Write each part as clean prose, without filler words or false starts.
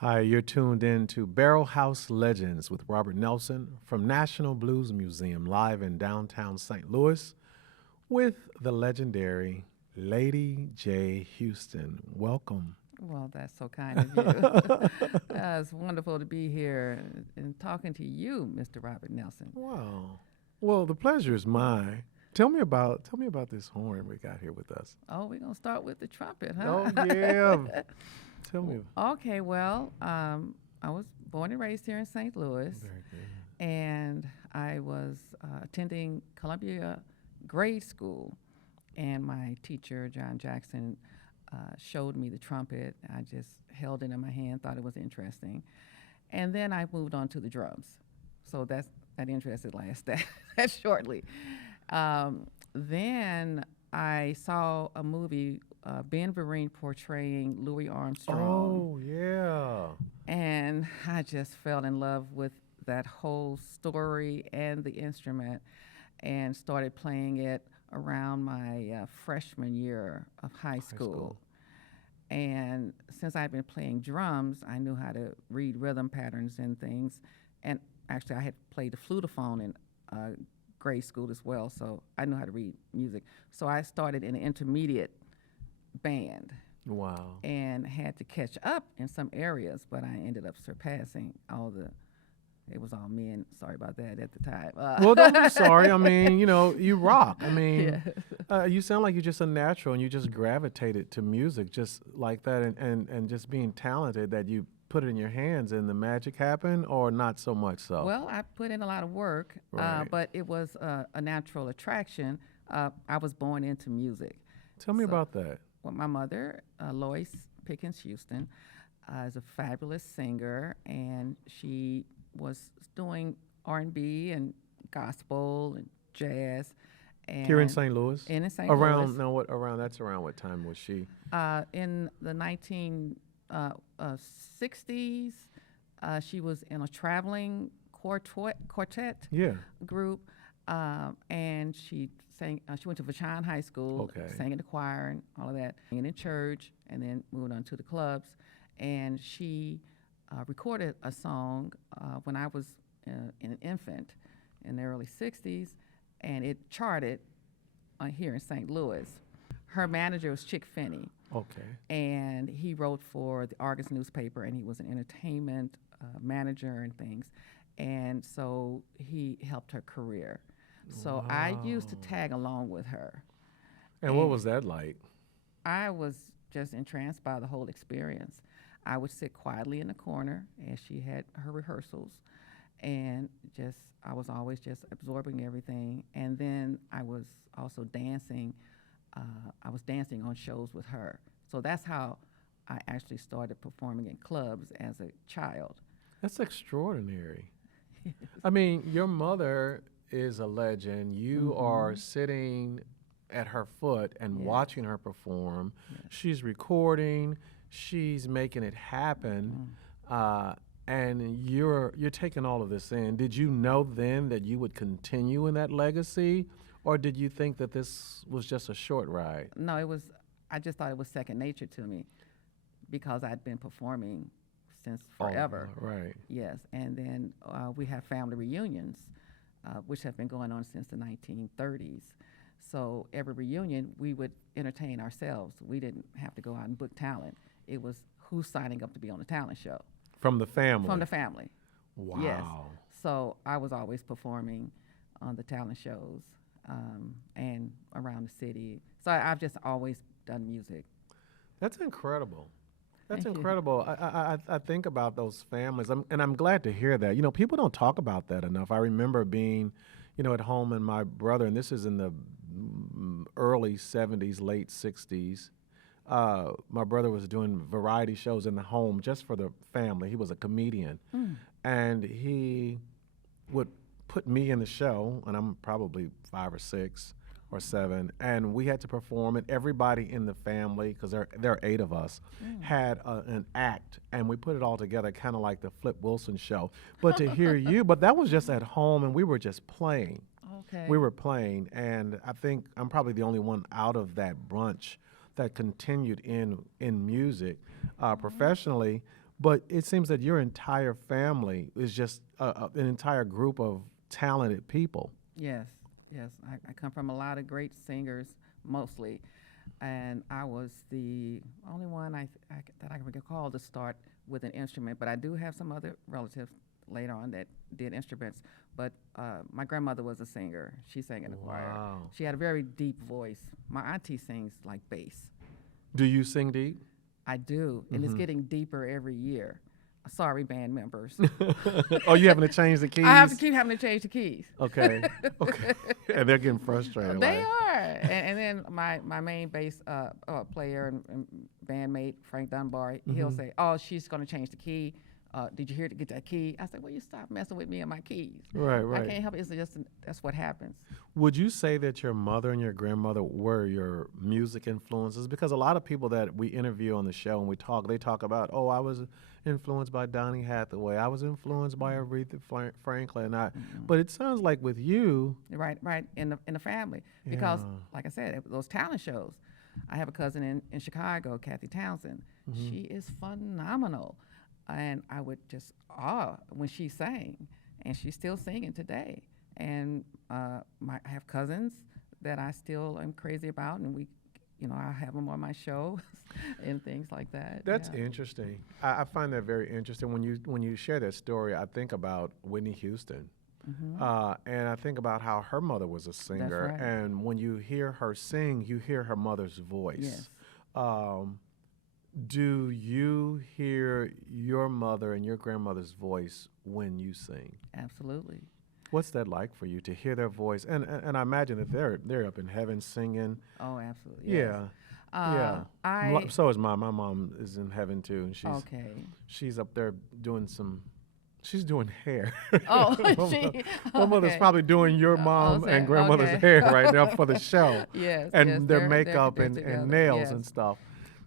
Hi, you're tuned in to Barrelhouse Legends with Robert Nelson from National Blues Museum, live in downtown St. Louis with the legendary Lady J Huston. Welcome. Well, that's so kind of you. It's wonderful to be here and talking to you, Mr. Robert Nelson. Wow. Well, the pleasure is mine. Tell me about this horn we got here with us. Oh, we're going to start with the trumpet, Oh huh? yeah. Tell me. Okay, well, I was born and raised here in St. Louis, Very good. and I was attending Columbia grade school, and my teacher, John Jackson, showed me the trumpet. I just held it in my hand, thought it was interesting. And then I moved on to the drums. So that interest had lasted that shortly. Then I saw a movie, Ben Vereen portraying Louis Armstrong. Oh yeah. And I just fell in love with that whole story and the instrument and started playing it around my freshman year of high school. And since I'd been playing drums, I knew how to read rhythm patterns and things. And actually, I had played the flutophone in grade school as well, so I knew how to read music. So I started in an intermediate band Wow. and had to catch up in some areas, but I ended up surpassing all the. It was all men. Sorry about that at the time. Well, don't be sorry. I mean, you rock. I mean, Yeah. you sound like you're just a natural and you just gravitated to music just like that and just being talented that you put it in your hands and the magic happened or not so much so? Well, I put in a lot of work, Right. but it was a natural attraction. I was born into music. Tell me So, about that. well, my mother, Lois Pickens Houston, is a fabulous singer, and she was doing R&B and gospel and jazz. And Here in St. Louis? in St. Around, Louis, no, what, around, that's around what time was she? in the 1960s, she was in a traveling quartet Yeah. group, and she sang. She went to Vachon High School, Okay. sang in the choir and all of that, and in church, and then moved on to the clubs. And she recorded a song when I was an infant in the early '60s, and it charted here in St. Louis. Her manager was Chick Finney, Okay. and he wrote for the Argus newspaper, and he was an entertainment manager and things, and so he helped her career. So I used to Wow. tag along with her, And what and was that like? I was just entranced by the whole experience. I would sit quietly in the corner as she had her rehearsals, and just I was always just absorbing everything. And then I was also dancing. I was dancing on shows with her. So that's how I actually started performing in clubs as a child. That's extraordinary. I mean, your mother is a legend. You are sitting at her foot and Yes. watching her perform. Yes. She's recording. She's making it happen, and you're taking all of this in. Did you know then that you would continue in that legacy, or did you think that this was just a short ride? No, it was. I just thought it was second nature to me because I'd been performing since forever. Right. Yes, and then we have family reunions, which have been going on since the 1930s. So every reunion, we would entertain ourselves. We didn't have to go out and book talent. It was who's signing up to be on the talent show From the family. from the family. Wow. Yes. So I was always performing on the talent shows and around the city. So I've just always done music. That's incredible. That's Thank you. incredible. I think about those families, and I'm glad to hear that. People don't talk about that enough. I remember being, at home, and my brother, and this is in the early '70s, late '60s. My brother was doing variety shows in the home just for the family. He was a comedian, and he would put me in the show, and I'm probably 5 or 6 or 7, and we had to perform it. Everybody in the family, because there are 8 of us, had an act, and we put it all together, kind of like the Flip Wilson show. But to hear you, but that was just at home, and we were just playing. Okay. We were playing, and I think I'm probably the only one out of that bunch that continued in music professionally. But it seems that your entire family is just an entire group of talented people. Yes, yes. I come from a lot of great singers, mostly, and I was the only one that I can recall to start with an instrument. But I do have some other relatives later on that did instruments. But my grandmother was a singer. She sang in the choir. Wow. She had a very deep voice. My auntie sings like bass. Do you sing deep? I do, and it's getting deeper every year. Sorry, band members. Oh, you having to change the keys? I have to keep having to change the keys. Okay. Okay. And they're getting frustrated. They like, are. And then my main bass player and bandmate, Frank Dunbar, he'll say, oh, she's going to change the key. Did you hear to get that key? I said, well, you stop messing with me and my keys. Right, I right. can't help it. It's just, that's what happens. Would you say that your mother and your grandmother were your music influences? Because a lot of people that we interview on the show and we talk, they talk about, oh, I was influenced by Donny Hathaway. I was influenced by Aretha Franklin. But it sounds like with you. Right, in the family. Because, Yeah. like I said, those talent shows. I have a cousin in Chicago, Kathy Townsend. She is phenomenal. And I would just awe when she sang, and she's still singing today. And I have cousins that I still am crazy about, and I have them on my show and things like that. That's yeah. interesting. I find that very interesting. When you share that story, I think about Whitney Houston. And I think about how her mother was a singer. That's right. And when you hear her sing, you hear her mother's voice. Yes. Do you hear your mother and your grandmother's voice when you sing? Absolutely. What's that like for you to hear their voice? And I imagine that they're up in heaven singing. Oh, absolutely. Yes. Yeah. Yeah. So is mine. My mom is in heaven too, and she's up there doing she's doing hair. Oh, my mother's probably doing your mom and grandmother's hair right now for the show. Yes. And yes, their they're makeup together. and nails Yes. and stuff.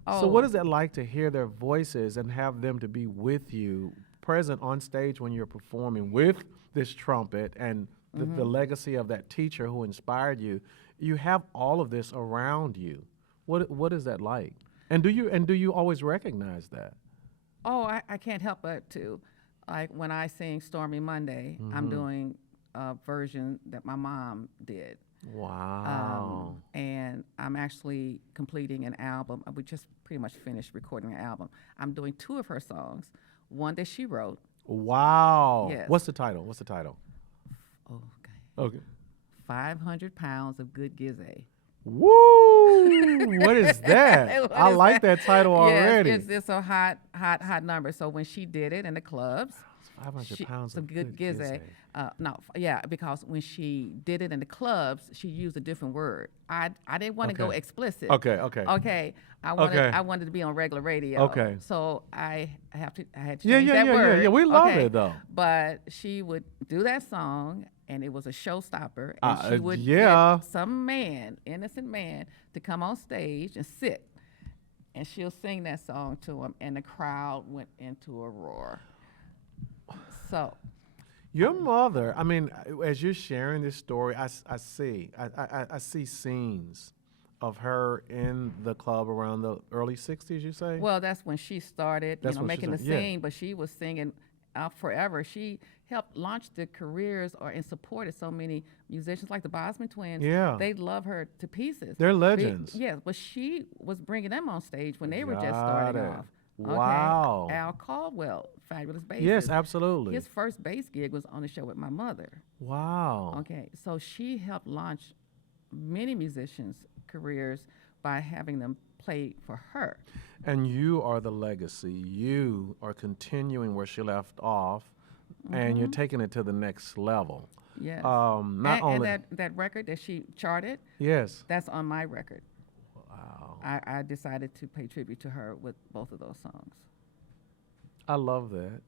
Oh. So what is it like to hear their voices and have them to be with you, present on stage when you're performing with this trumpet and the legacy of that teacher who inspired you? You have all of this around you. What is that like? And do you always recognize that? Oh, I can't help but to. Like when I sing Stormy Monday, I'm doing a version that my mom did. Wow. And I'm actually completing an album. We just pretty much finished recording an album. I'm doing 2 of her songs, one that she wrote. Wow. Yes. What's the title? Okay. Okay. 500 Pounds of Good Gizzy. Woo! What is that? What I is like that? that title already. Yes, it's a hot number. So when she did it in the clubs, 500 pounds some of good good gizzy. gizzy. Because when she did it in the clubs, she used a different word. I didn't want to go Okay. explicit. Okay. Okay. I wanted to be on regular radio. Okay. So I had to Yeah, change yeah, that yeah, word. yeah, yeah. We love Okay. it though. But she would do that song, and it was a showstopper. And she would yeah. get some innocent man, to come on stage and sit. And she'll sing that song to him, and the crowd went into a roar. So, Your mother, I mean, as you're sharing this story, I see scenes of her in the club around the early 60s, you say? well, that's when she started, That's when she making the started, yeah. scene, but she was singing forever. She helped launch the careers and supported so many musicians like the Bosman Twins. Yeah. They love her to pieces. They're legends. Yes, but she was bringing them on stage when they were just Got starting it. off. Wow. Okay. Al Caldwell, fabulous bassist. Yes, absolutely. His first bass gig was on the show with my mother. Wow. Okay, so she helped launch many musicians' careers by having them play for her. And you are the legacy. You are continuing where she left off, and you're taking it to the next level. Yes. Not only and that record that she charted, yes. that's on my record. Wow. I decided to pay tribute to her with both of those songs. I love that.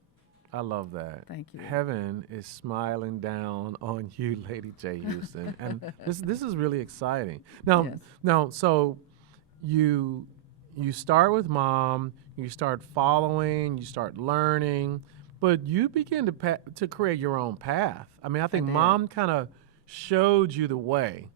I love that. Thank you. Heaven is smiling down on you, Lady J Huston, and this is really exciting. Now, so you start with mom, you start following, you start learning, but you begin to create your own path. I mean, I think did. mom kind of showed you the way.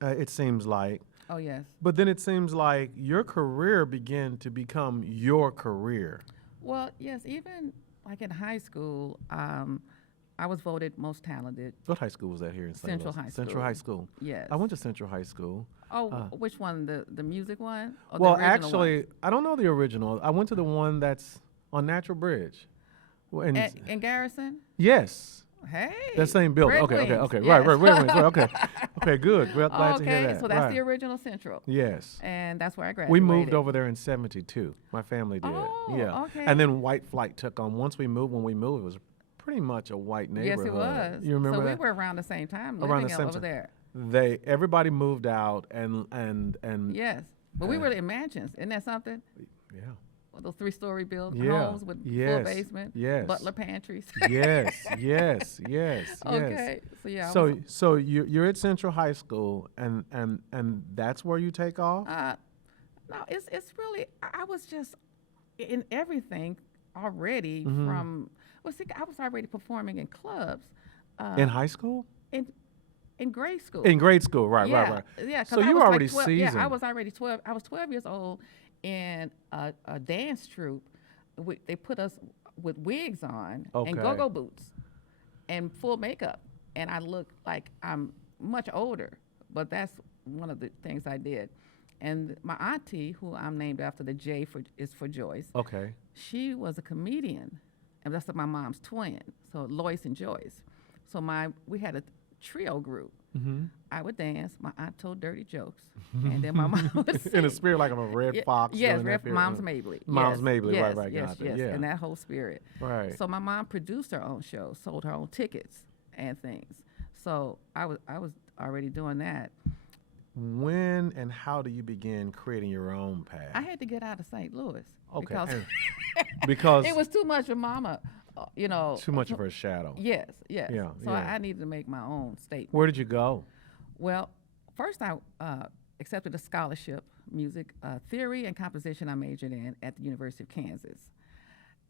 It seems like. Oh, yes. But then it seems like your career began to become your career. Well, yes, even like in high school, I was voted most talented. What high school was that here in St. Central Louis? High Central School. High School. Yes. I went to Central High School. Oh, Uh, which one? The music one? Or well, the original actually, I don't know the original. I went to the one that's on Natural Bridge. Well, one? and In Garrison? yes, Hey. that same building. Red Okay, okay, Wings, okay. yes. Right, Red Wings. Right, okay, okay. Good. Well, glad to hear Okay, that. so that's right. the original Central. Yes. And that's where I graduated. We moved over there in '72. My family did. Oh, yeah. okay. And then White Flight took on. Once when we moved, it was pretty much a white neighborhood. Yes, it was. You remember so that? we were around the same time Around living the same over time. there. Everybody moved out and Yes. But we were in mansions. Isn't that something? yeah. Those 3-story Yeah. homes with full Yes. basement, Yes. butler pantries. yes, yes, yes, yes. Okay. So yeah. I So was, so you're at Central High School and that's where you take off? no, it's really I was just in everything already Mm-hmm. from well see I was already performing in clubs In high school? in grade school. In grade school, right, yeah, right, right. Yeah, 'cause So I you was were like already 12, seasoned. Yeah, I was already 12. I was 12 years old in a dance troupe. They put us with wigs on Okay. and go-go boots and full makeup, and I look like I'm much older. But that's one of the things I did. And my auntie, who I'm named after, the J is for Joyce. Okay. She was a comedian, and that's my mom's twin. So Lois and Joyce. So we had a trio group. Mm-hmm. I would dance. My aunt told dirty jokes, and then my mom would sing. In the spirit like I'm a red fox. Yes, doing that Mom's period. Mabley. Mom's Yes, Mabley, yes, right, yes, got that, yes, yeah. and that whole spirit. Right. So my mom produced her own show, sold her own tickets and things. So I was already doing that. When and how do you begin creating your own path? I had to get out of St. Louis Okay. because Because it was too much for Mama. too much of her shadow. Yes, yes. Yeah, So yeah. I needed to make my own statement. Where did you go? Well, first I accepted a scholarship, music theory and composition I majored in at the University of Kansas.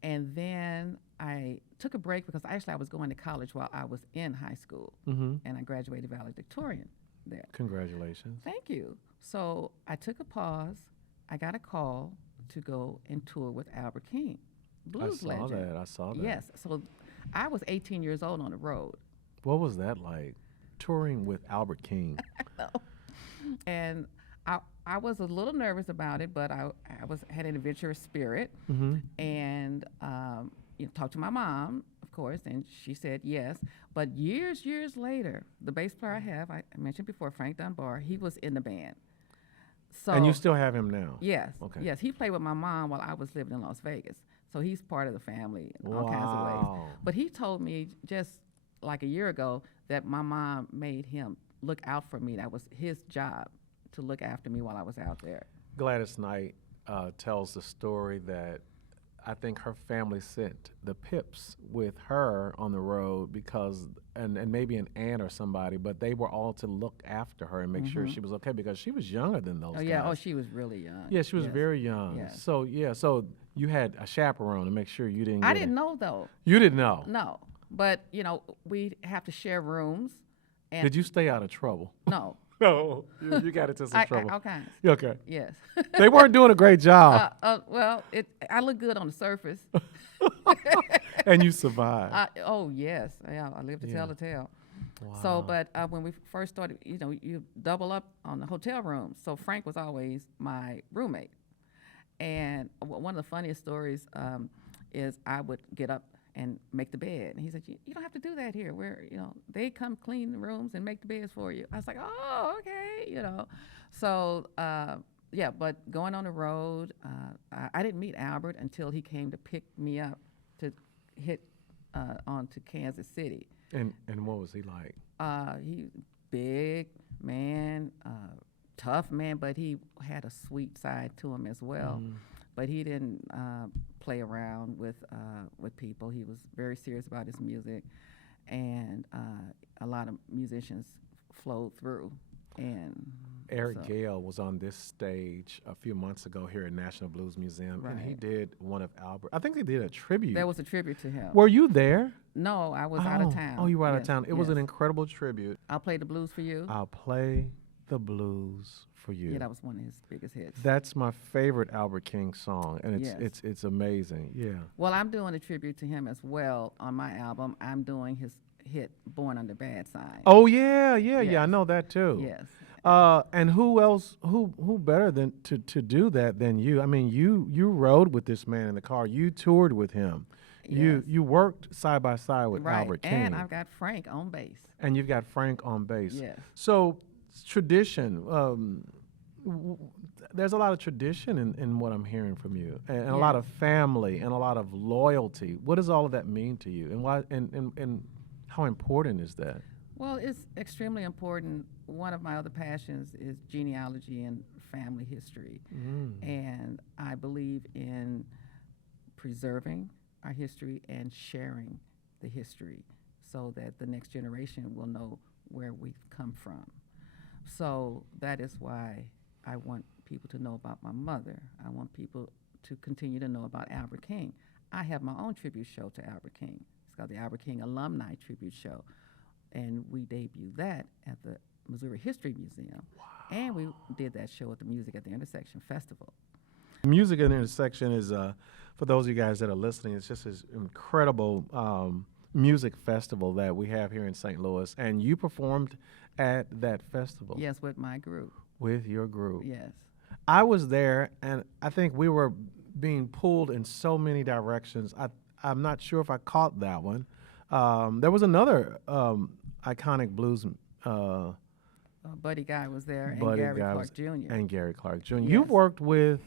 And then I took a break because actually I was going to college while I was in high school. Mm-hmm. And I graduated valedictorian there. Congratulations. Thank you. So I took a pause. I got a call to go and tour with Albert King, blues legend. I saw that. Yes. So I was 18 years old on the road. What was that like? Touring with Albert King. And I was a little nervous about it, but I had an adventurous spirit, Mm-hmm. and talked to my mom, of course, and she said yes. But years later, the bass player I have, I mentioned before, Frank Dunbar, he was in the band. So And you still have him now? yes, Okay. yes, he played with my mom while I was living in Las Vegas, so he's part of the family in all kinds of ways. Wow. But he told me just like a year ago that my mom made him look out for me. That was his job, to look after me while I was out there. Gladys Knight tells the story that I think her family sent the Pips with her on the road because, and maybe an aunt or somebody, but they were all to look after her and make sure she was okay because she was younger than those Oh guys. yeah, oh she was really young. Yeah, she was Yes. very young. Yes. So so you had a chaperone to make sure you didn't. I get didn't know though. You didn't know. No, but we have to share rooms. And Did you stay out of trouble? No. No, you got into some trouble. All kinds. Okay. Yes. They weren't doing a great job, Well, I look good on the surface. and you survived. Oh yes, yeah, I live to tell the tale. So, Wow. but when we first started, you double up on the hotel rooms. So Frank was always my roommate, and one of the funniest stories is I would get up and make the bed, and he said, "You don't have to do that here. They come clean the rooms and make the beds for you." I was like, "Oh, okay," So yeah, but going on the road, I didn't meet Albert until he came to pick me up to hit on to Kansas City. And what was he like? He big man, tough man, but he had a sweet side to him as well. But he didn't play around with people. He was very serious about his music, and a lot of musicians flowed through. And Eric so- Gale was on this stage a few months ago here at National Blues Museum, and he Right. did one of Albert. I think they did a tribute. There was a tribute to him. Were you there? No, I was out of town. Oh, you were out of Yes, town. It was yes. an incredible tribute. I'll play the blues for you. I'll play the blues for you. Yeah, that was one of his biggest hits. That's my favorite Albert King song, and Yes. it's amazing. Yeah. Well, I'm doing a tribute to him as well on my album. I'm doing his hit "Born Under Bad Signs." Oh yeah, yeah, yeah. I Yes. know that too. Yes. And who else? Who better than to do that than you? I mean, you rode with this man in the car. You toured with him. Yes. You worked side by side with Right. Albert King, And I've got Frank on bass. and you've got Frank on bass. Yes. So tradition. There's a lot of tradition in what I'm hearing from you, and a lot Yes. of family, and a lot of loyalty. What does all of that mean to you, and why? And how important is that? Well, it's extremely important. One of my other passions is genealogy and family history. And I believe in preserving our history and sharing the history so that the next generation will know where we've come from. So that is why I want people to know about my mother. I want people to continue to know about Albert King. I have my own tribute show to Albert King. It's called the Albert King Alumni Tribute Show. And we debuted that at the Missouri History Museum. Wow. And we did that show at the Music at the Intersection Festival. Music at the Intersection is, for those of you guys that are listening, it's just this incredible music festival that we have here in St. Louis. And you performed at that festival. Yes, with my group. With your group. Yes. I was there, and I think we were being pulled in so many directions. I'm not sure if I caught that one. There was another iconic blues Buddy Guy was there, and Buddy Gary Guy Clark Jr. and Gary Clark Jr. Yes. You've worked with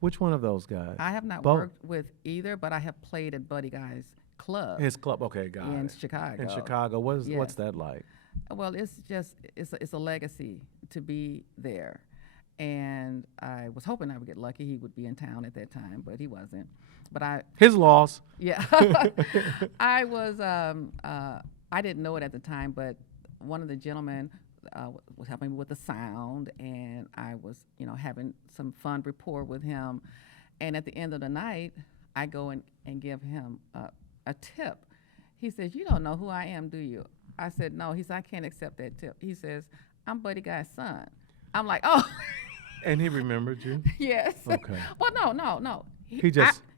which one of those guys? I have not Both. worked with either, but I have played at Buddy Guy's club His club. Okay, got in it. Chicago. In Chicago, what's Yes. that like? Well, it's a legacy to be there. And I was hoping I would get lucky. He would be in town at that time, but he wasn't. But His loss. yeah, I was, I didn't know it at the time, but one of the gentlemen was helping me with the sound, and I was, having some fun rapport with him. And at the end of the night, I go and give him a tip. He says, "You don't know who I am, do you?" I said, "No." He said, "I can't accept that tip." He says, "I'm Buddy Guy's son." I'm like, "Oh." And he remembered you? Yes. Okay. Well, no.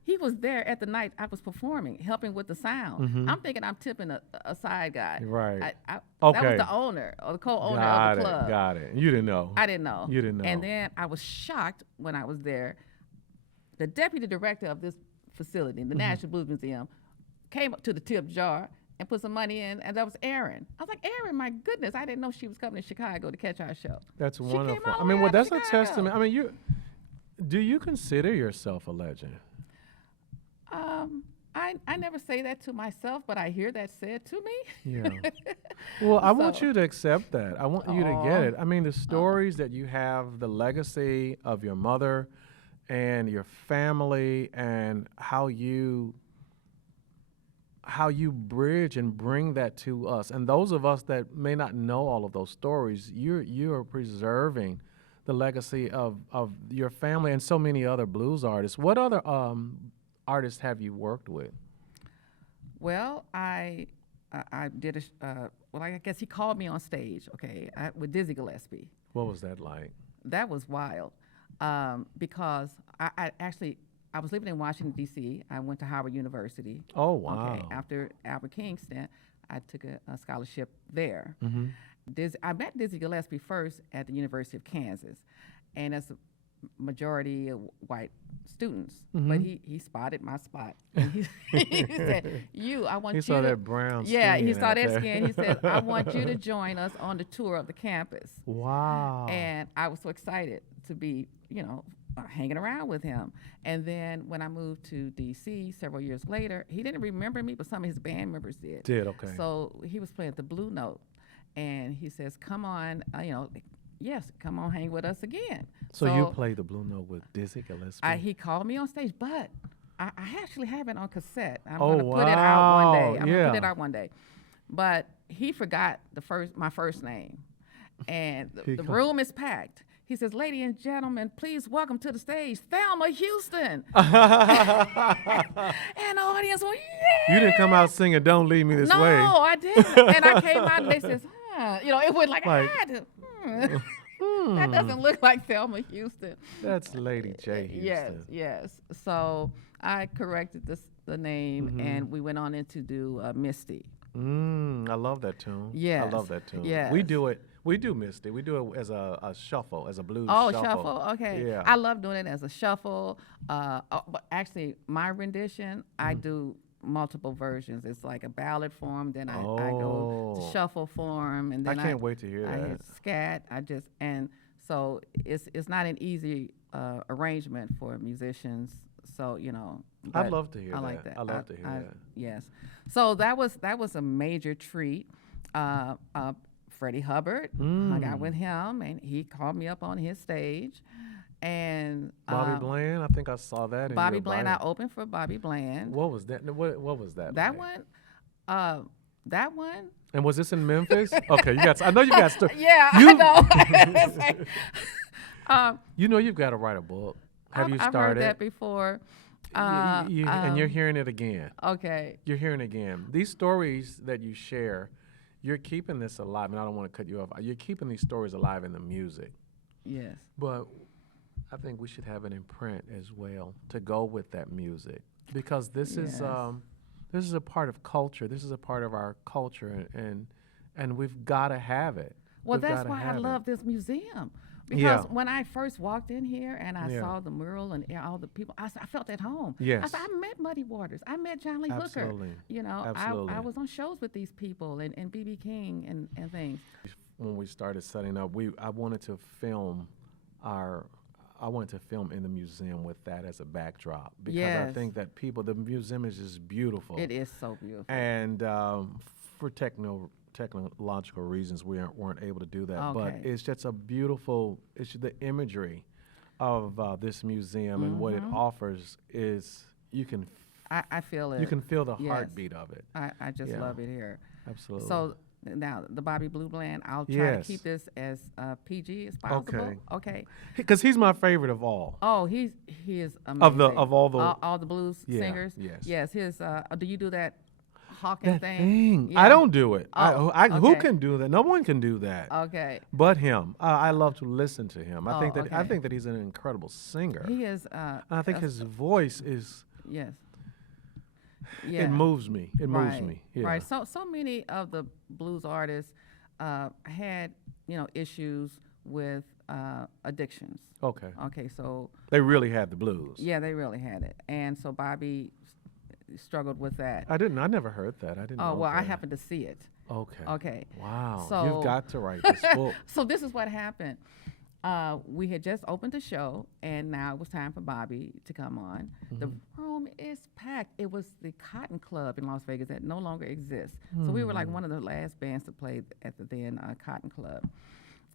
He was there at the night I was performing, helping with the sound. Mhm. I'm thinking I'm tipping a side guy. Right. That Okay. was the owner or the co-owner Got of the club. Got it. You didn't know. I didn't know. You didn't know. And then I was shocked when I was there. The deputy director of this facility, the National Blues Museum, came up to the tip jar and put some money in, and that was Erin. I was like, "Erin, my goodness, I didn't know she was coming to Chicago to catch our show." That's She came wonderful. all I the mean, way well, out to that's a Chicago. testament. I mean, do you consider yourself a legend? I never say that to myself, but I hear that said to me. Yeah. Well, I want So- you to accept that. I want you to Aw. get it. I mean, the stories that you have, the legacy of your mother and your family, and how you bridge and bring that to us. And those of us that may not know all of those stories, you're preserving the legacy of your family and so many other blues artists. What other artists have you worked with? Well, I did well, I guess he called me on stage, with Dizzy Gillespie. What was that like? That was wild, because I was living in Washington, D.C. I went to Howard University. Oh, wow. Okay, after Albert King stint, I took a scholarship there. Mm-hmm. I met Dizzy Gillespie first at the University of Kansas, and as a majority of white students, but he spotted my spot. And he said, I want He you saw to, that brown yeah, skin he saw out that there. skin. He said, "I want you to join us on the tour of the campus." Wow. And I was so excited to be, hanging around with him. And then when I moved to D.C. several years later, he didn't remember me, but some of his band members did. Okay. So he was playing the Blue Note, and he says, "Come on, yes, come on, hang with us again." So you played the Blue Note with Dizzy Gillespie? He called me on stage, but I actually have it on cassette. I'm Oh, gonna put it out one day. wow. I'm gonna put it Yeah. out one day. But he forgot my first name, and the room is packed. He says, "Ladies and gentlemen, please welcome to the stage, Thelma Houston." And the audience went, "Yeah!" You didn't come out singing "Don't Leave Me This Way." No, I didn't. And I came out, and they says, "Huh." It was like, Like- I had to. That doesn't look like Thelma Houston. That's Lady J Huston. Yes. So I corrected the name, Mm-hmm. and we went on in to do Misty. I love that tune. I Yes. love that tune. Yes. We do it. We do Misty. We do it as a shuffle, as a blues Oh, shuffle. shuffle. Okay. Yeah. I love doing it as a shuffle. But actually, my rendition, I do multiple versions. It's like a ballad form, then I go to Oh. shuffle form, and I then can't wait to hear I that. hit scat. And so it's not an easy arrangement for musicians. So I'd but love to hear I that. like that. I'd love to hear that. Yes. So that was a major treat. Freddie Hubbard, hung out with him, and he called me up on his stage. And Bobby Bland, I think I saw that. In Bobby your Bland, bio. I opened for Bobby Bland. What was that? What was that? That like? that one. And was this in Memphis? Okay, you got. I know you got. Yeah, I know. You know you've got to write a book. Have you I've started? heard that before. And you're hearing it again. Okay. You're hearing it again. These stories that you share, you're keeping this alive. And I don't want to cut you off. You're keeping these stories alive in the music. Yes. But I think we should have it in print as well to go with that music, because this is a part of culture. This is a part of our culture, and we've got to have it. Well, We've that's gotta why I have it. love this museum. Because Yeah. when I first walked in here and I Yeah. saw the mural and all the people, I felt at home. Yes. I said, I met Muddy Waters. I met John Lee Hooker. Absolutely. Absolutely. I was on shows with these people and B.B. King and things. When we started setting up, I wanted to film in the museum with that as a backdrop, because I Yes. think that the museum is just beautiful. It is so beautiful. And for technological reasons, we weren't able to do that. But Okay. it's just it's the imagery of this museum and what it offers is I feel it. you can feel the Yes. heartbeat of it. I just Yeah. love it here. Absolutely. So now the Bobby Blue Bland, I'll try Yes. to keep this as PG as possible. Okay. Okay. Because he's my favorite of all. Oh, he is amazing. Of all the blues Yeah, singers. yes. Yes. His do you do that hawking That thing? thing. Yeah. I don't do it. Oh, Who okay. can do that? No one can do that. Okay. But him. I love to listen to him. I Oh, think okay. that he's an incredible singer. He is. And I think his voice is. Yes. Yeah. It moves me. It moves Right. me. Yeah. Right. So many of the blues artists had issues with addictions. Okay. Okay. So They really had the blues. yeah, they really had it, and so Bobby struggled with that. I never heard that. I didn't know Oh well, I that. happened to see it. Okay. Okay. Wow. So- You've got to write this book. So this is what happened. We had just opened the show, and now it was time for Bobby to come on. The room is packed. It was the Cotton Club in Las Vegas that no longer exists. So we were like one of the last bands to play at the then Cotton Club.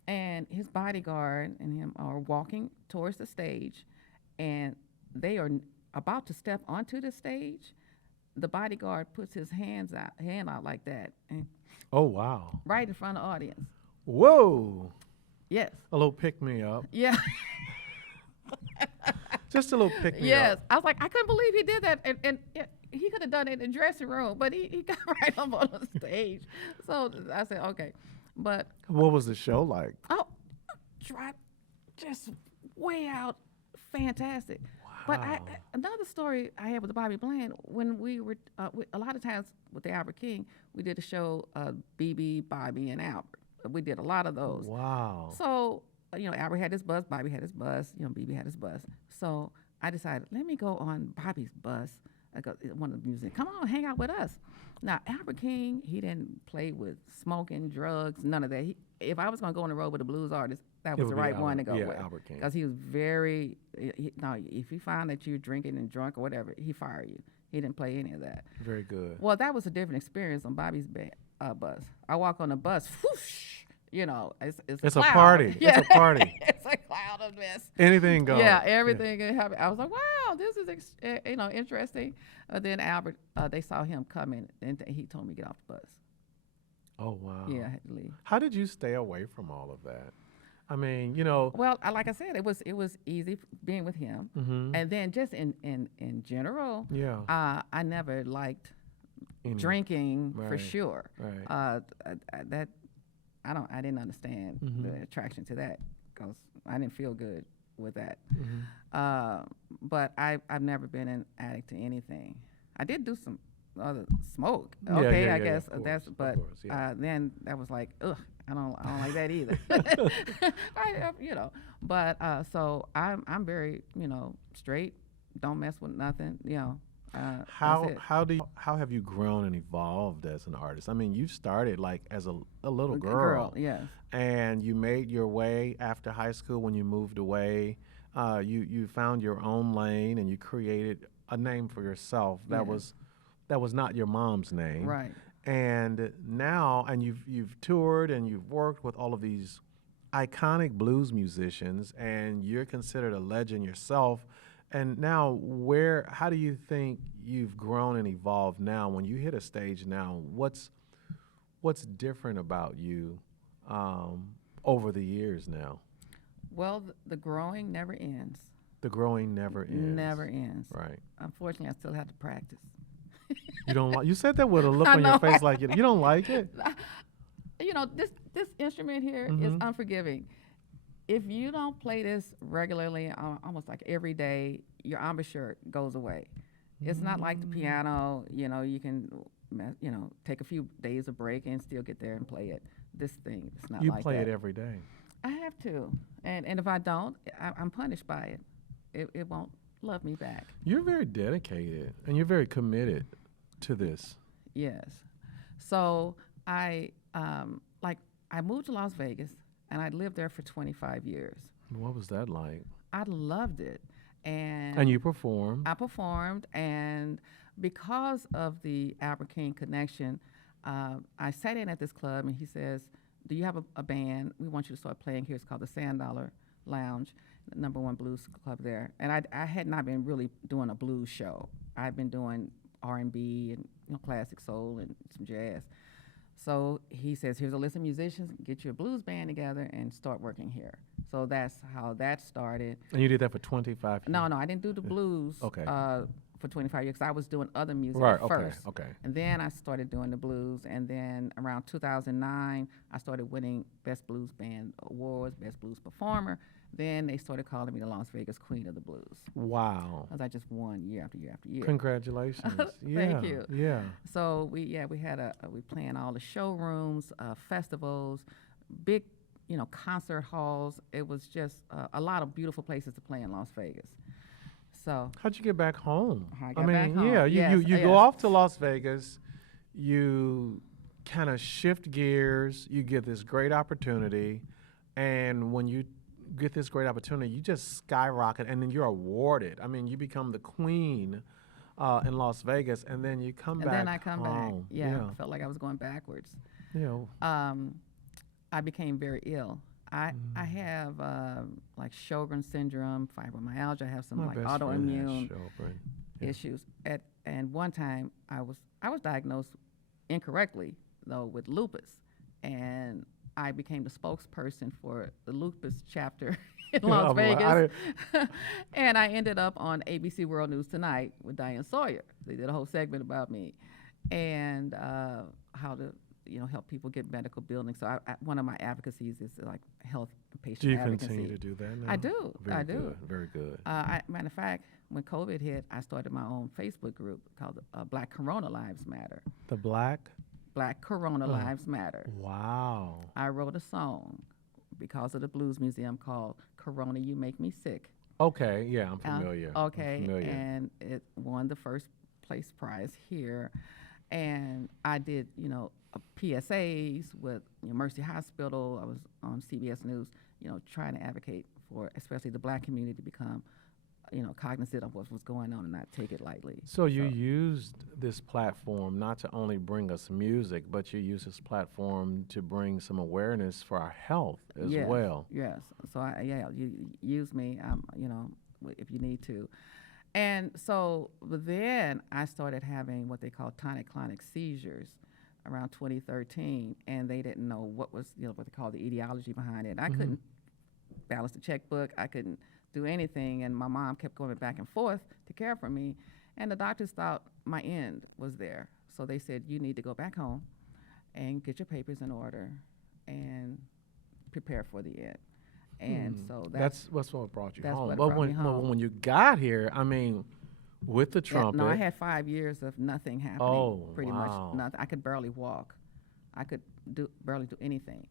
And his bodyguard and him are walking towards the stage, and they are about to step onto the stage. The bodyguard puts his hand out like that, and Oh, wow. right in front of the audience. Whoa. Yes. A little pick me up. Yeah. Just a little pick me Yes, up. I was like, I couldn't believe he did that, and he could have done it in the dressing room, but he got right up on the stage. So I said, okay, but What was the show like? just way out, fantastic. But Wow. another story I had with Bobby Bland, when we were a lot of times with the Albert King, we did a show, BB, Bobby, and Albert. We did a lot of those. Wow. So, Albert had his bus, Bobby had his bus, BB had his bus. So I decided, let me go on Bobby's bus. I go, one of the music, come on, hang out with us. Now, Albert King, he didn't play with smoking, drugs, none of that. If I was going to go on the road with a blues artist, that It was would the be right one to go Albert- yeah, with. Albert King. Because he was very, now, if he found that you're drinking and drunk or whatever, he fired you. He didn't play any of that. Very good. Well, that was a different experience on Bobby's bus. I walk on the bus, whoosh, it's It's a cloud. party. Yeah. It's a party. It's a cloud of mist. Anything goes. Yeah, everything can happen. I was like, wow, this is interesting. Then Albert, they saw him coming, and he told me to get off the bus. Oh, wow. Yeah, I had to leave. How did you stay away from all of that? I mean, Well, like I said, it was easy being with him, and then just in general, yeah. I never liked Any- drinking for Right, sure. right. I didn't understand the attraction to that because I didn't feel good with that. Mhm. But I've never been an addict to anything. I did do some other smoke. Yeah, Okay, yeah, I yeah, guess of that's. course, of But course, yeah. then that was like, ugh, I don't like that either. You know. But so I'm very, straight. Don't mess with nothing. That's it. How have you grown and evolved as an artist? I mean, you started like as a little Girl, girl, yes. and you made your way after high school when you moved away. You found your own lane and you created a name for yourself Yes. that was not your mom's name. Right. And now, and you've toured and you've worked with all of these iconic blues musicians, and you're considered a legend yourself. And now, how do you think you've grown and evolved now? When you hit a stage now, what's different about you um, over the years now? Well, the growing never ends. The growing never ends. Never ends. Right. Unfortunately, I still have to practice. You don't like. You said that with a look I on your know. face like you don't like it. This instrument here is Mhm. unforgiving. If you don't play this regularly, almost like every day, your embouchure goes away. It's not like the piano. You can, take a few days of break and still get there and play it. This thing, it's not You like play that. it every day. I have to, and if I don't, I'm punished by it. It won't love me back. You're very dedicated and you're very committed to this. Yes. So I moved to Las Vegas and I lived there for 25 years. What was that like? I loved it. And you performed. I performed, and because of the Albert King connection, I sat in at this club and he says, "Do you have a band? We want you to start playing here." It's called the Sand Dollar Lounge, the #1 blues club there. And I had not been really doing a blues show. I'd been doing R&B and classic soul and some jazz. So he says, "Here's a list of musicians. Get your blues band together and start working here." So that's how that started. And you did that for 25 years? No, I didn't do the blues Okay. for 25 years 'cause I was doing other music Right, at okay, first. okay. And then I started doing the blues. And then around 2009, I started winning Best Blues Band Awards, Best Blues Performer. Then they started calling me the Las Vegas Queen of the Blues Wow. because I just won year after year after year. Congratulations. Thank you. Yeah. So we had we playing all the showrooms, festivals, big, concert halls. It was just a lot of beautiful places to play in Las Vegas. So How'd you get back home? How I got back home. Yeah, you Yes, go yes. off to Las Vegas, you kind of shift gears, you get this great opportunity, and when you get this great opportunity, you just skyrocket, and then you're awarded. I mean, you become the queen in Las Vegas, and then you come and back then I come back. home. Yeah, I felt like I was going backwards. Yeah. I became very ill. I have like Sjogren's syndrome, fibromyalgia. I have some My like best friend has autoimmune Sjogren. Yeah. issues. And one time I was diagnosed incorrectly though with lupus, and I became the spokesperson for the lupus chapter in Las Vegas. And I ended up on ABC World News Tonight with Diane Sawyer. They did a whole segment about me and how to help people get medical billing. So one of my advocacies is like health and patient Do you advocacy. continue to do that now? I do. Very I do. Good. Very good. Matter of fact, when COVID hit, I started my own Facebook group called Black Corona Lives Matter. The Black? Black Corona Lives Matter. Wow. I wrote a song because of the Blues Museum called Corona, You Make Me Sick. Okay, yeah, I'm familiar. Okay, I'm familiar. and it won the first place prize here. And I did, PSAs with Mercy Hospital. I was on CBS News, trying to advocate for especially the Black community to become, cognizant of what was going on and not take it lightly. So you used this platform not to only bring us music, but you used this platform to bring some awareness for our health as Yes, well. Yes. So you use me, if you need to. And so then I started having what they call tonic-clonic seizures around 2013, and they didn't know what was, what they call the etiology behind it. I couldn't balance the checkbook. I couldn't do anything, and my mom kept going back and forth to care for me, and the doctors thought my end was there. So they said, you need to go back home and get your papers in order and prepare for the end. And so That's what brought you that's home. what But brought me home. when you got here, I mean, with the Yeah, trumpet. no, I had 5 years of nothing happening. Oh, Pretty wow. much nothing. I could barely walk. I could barely do anything.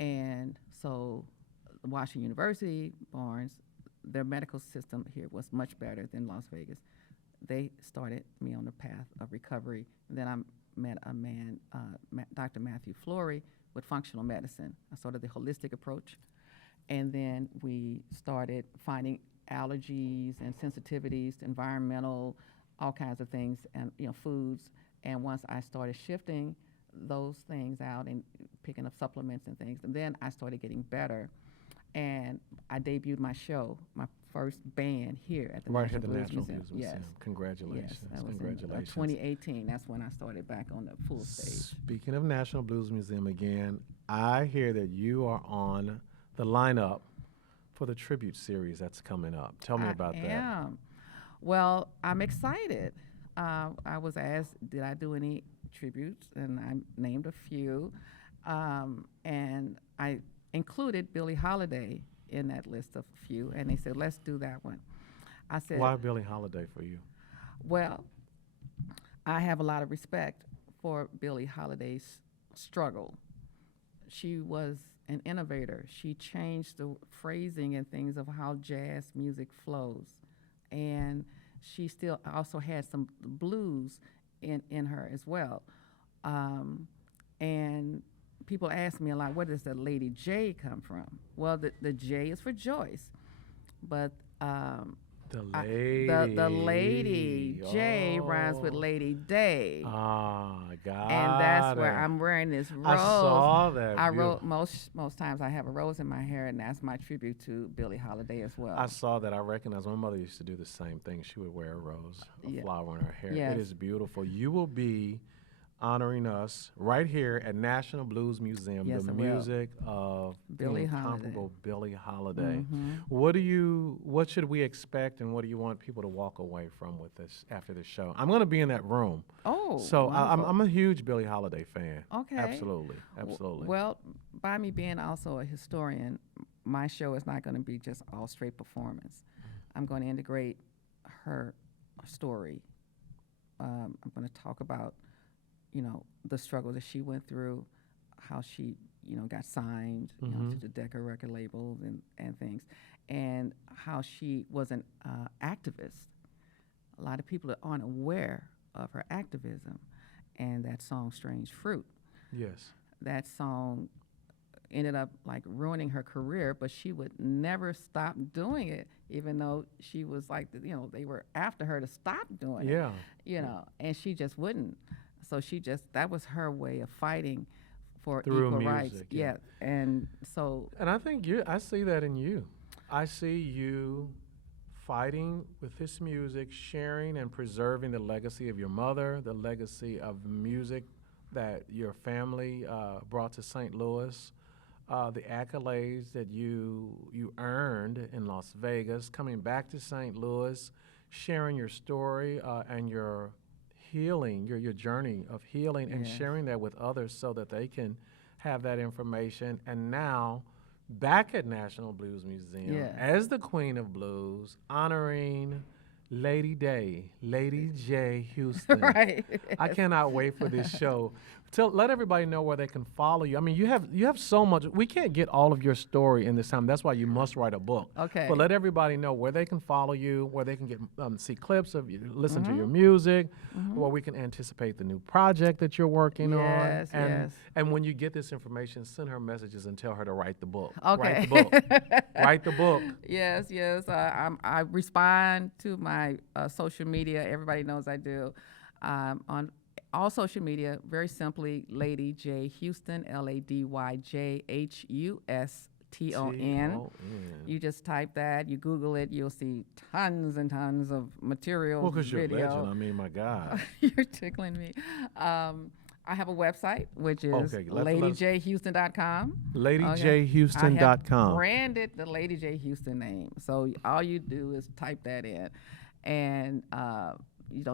And so, Washington University, Barnes, their medical system here was much better than Las Vegas. They started me on the path of recovery. And then I met a man, Dr. Matthew Flory, with functional medicine, sort of the holistic approach. And then we started finding allergies and sensitivities to environmental, all kinds of things, and foods. And once I started shifting those things out and picking up supplements and things, and then I started getting better. And I debuted my show, my first band here at the Right here National at the Blues National Museum. Blues Museum. Congratulations. Yes, that was Congratulations. in 2018. That's when I started back on the full stage. Speaking of National Blues Museum again, I hear that you are on the lineup for the tribute series that's coming up. Tell me about I that. am. Well, I'm excited. I was asked, did I do any tributes? And I named a few. And I included Billie Holiday in that list of few. And they said, let's do that one. I said, Why Billie Holiday for you? well, I have a lot of respect for Billie Holiday's struggle. She was an innovator. She changed the phrasing and things of how jazz music flows. And she still also had some blues in her as well. And people ask me a lot, where does the Lady J come from? Well, the J is for Joyce, but the Lady J rhymes with Lady Day. Ah, got And that's where it. I'm wearing this rose. I saw that. I Beautiful. wrote most times I have a rose in my hair, and that's my tribute to Billie Holiday as well. I saw that. I recognize my mother used to do the same thing. She would wear a rose, a Yeah. flower in her hair. Yes. It is beautiful. You will be honoring us right here at National Blues Museum, Yes, the I will. music of Billie the Holiday. incomparable Billie Holiday. Mhm. What should we expect, and what do you want people to walk away from with this after the show? I'm going to be in that room. Oh, So wonderful. I'm a huge Billie Holiday fan. Okay. Absolutely. Absolutely. Well, by me being also a historian, my show is not going to be just all straight performance. I'm going to integrate her story. I'm going to talk about, the struggle that she went through, how she, got signed to the Decca record labels and things, and how she was an activist. A lot of people aren't aware of her activism, and that song "Strange Fruit." Yes. That song ended up like ruining her career, but she would never stop doing it, even though she was like, they were after her to stop doing it. Yeah. And she just wouldn't. So that was her way of fighting for Through equal music, rights. yeah. And so, And I think I see that in you. I see you fighting with this music, sharing and preserving the legacy of your mother, the legacy of music that your family brought to St. Louis, the accolades that you earned in Las Vegas, coming back to St. Louis, sharing your story and your healing, your journey of healing, and Yes. sharing that with others so that they can have that information. And now, back at National Blues Museum, Yeah. as the Queen of Blues, honoring Lady J Huston. right. I cannot wait for this show. Let everybody know where they can follow you. I mean, you have so much. We can't get all of your story in this time. That's why you must write a book. Okay. But let everybody know where they can follow you, where they can get see clips of you, listen to your music, where we can anticipate the new project that you're working Yes, on. And yes. and when you get this information, send her messages and tell her to write the book. Okay. Write the book. Write the book. Yes. I respond to my social media. Everybody knows I do. On all social media, very simply, Lady J Huston, LadyJHuston. You just type that, you Google it, you'll see tons and tons of material. Well, because you're a video. legend. I mean, my God. You're tickling me. I have a website, which is Okay, ladyjhuston.com. LadyJHuston.com. I have branded the Lady J Huston name. So all you do is type that in. And,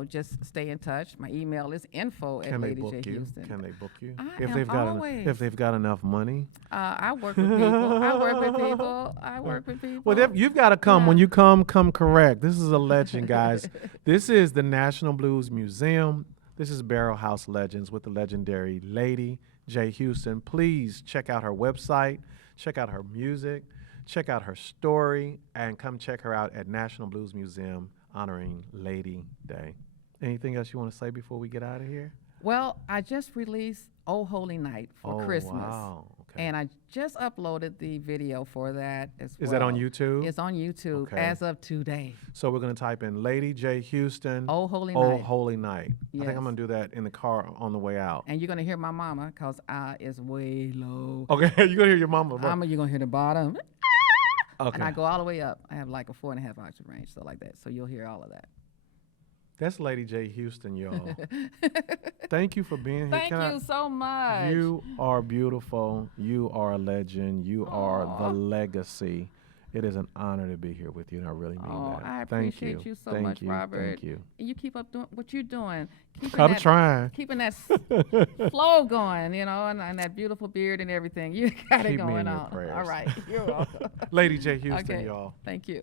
just stay in touch. My email is info at Can they Lady book J you? Huston. Can they book you? I If am they've got always. if they've got enough money. I work with people. I work with people. I work with people. Well, you've got to come. When Yeah. you come correct. This is a legend, guys. This is the National Blues Museum. This is Barrelhouse Legends with the legendary Lady J Huston. Please check out her website, check out her music, check out her story, and come check her out at National Blues Museum honoring Lady Day. Anything else you want to say before we get out of here? Well, I just released Oh Holy Night for Christmas. Wow. Okay. And I just uploaded the video for that as well. Is that on YouTube? It's on YouTube Okay. as of today. So we're going to type in Lady J Huston. Oh Holy Oh Night. Holy Night. I Yes. think I'm going to do that in the car on the way out. And you're going to hear my mama because I is way low. Okay, you're going to hear your mama. You're going to hear the bottom. Okay. And I go all the way up. I have like a 4.5 octave range, so like that. So you'll hear all of that. That's Lady J Huston, y'all. Thank you for being here. Thank you so much. You are beautiful. You are a legend. You are the legacy. It is an honor to be here with you, and I really mean that. I Thank appreciate you so Thank much, you. Robert. Thank you. And you keep up doing what you're doing. I'm trying. Keeping that flow going, and that beautiful beard and everything. You got it Keep me going in your on. prayers. All right. You're welcome. Lady J Huston, Okay. y'all. Thank you.